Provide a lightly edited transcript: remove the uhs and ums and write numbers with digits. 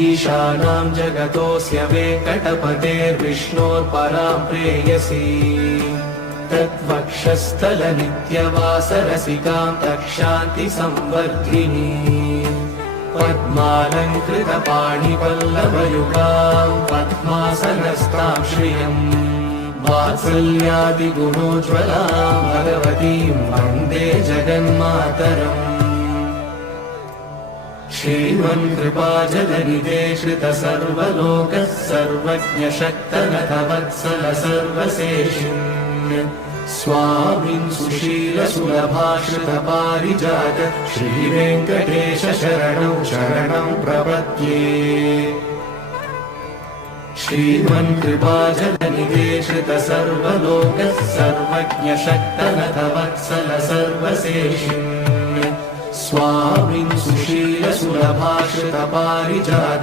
ईशानां जगतोऽस्य वेङ्कटपतेर्विष्णोर्परां प्रेयसी तद्वक्षस्थलनित्यवासरसिकां तक्षान्तिसंवर्धिनी पद्मालङ्कृतपाणिपल्लवयुगां पद्मासनस्तां श्रियम् वात्सल्यादिगुणोज्ज्वलां भगवतीं वन्दे जगन्मातरम् श्रीमन्कृपाजलनिधे श्रितसर्वलोकः सर्वज्ञशक्तनतवत्सल सर्वशेषिन् स्वामिन् सुशीलसुलभाश्रितपारिजात श्रीवेङ्कटेश शरणं शरणं प्रपद्ये श्रीमन्कृपाजलनिधे श्रितसर्वलोकः सर्वज्ञशक्तनतवत्सल सर्वशेषिन् स्वामिन् सुशीलसुलभाश्रितपारिजात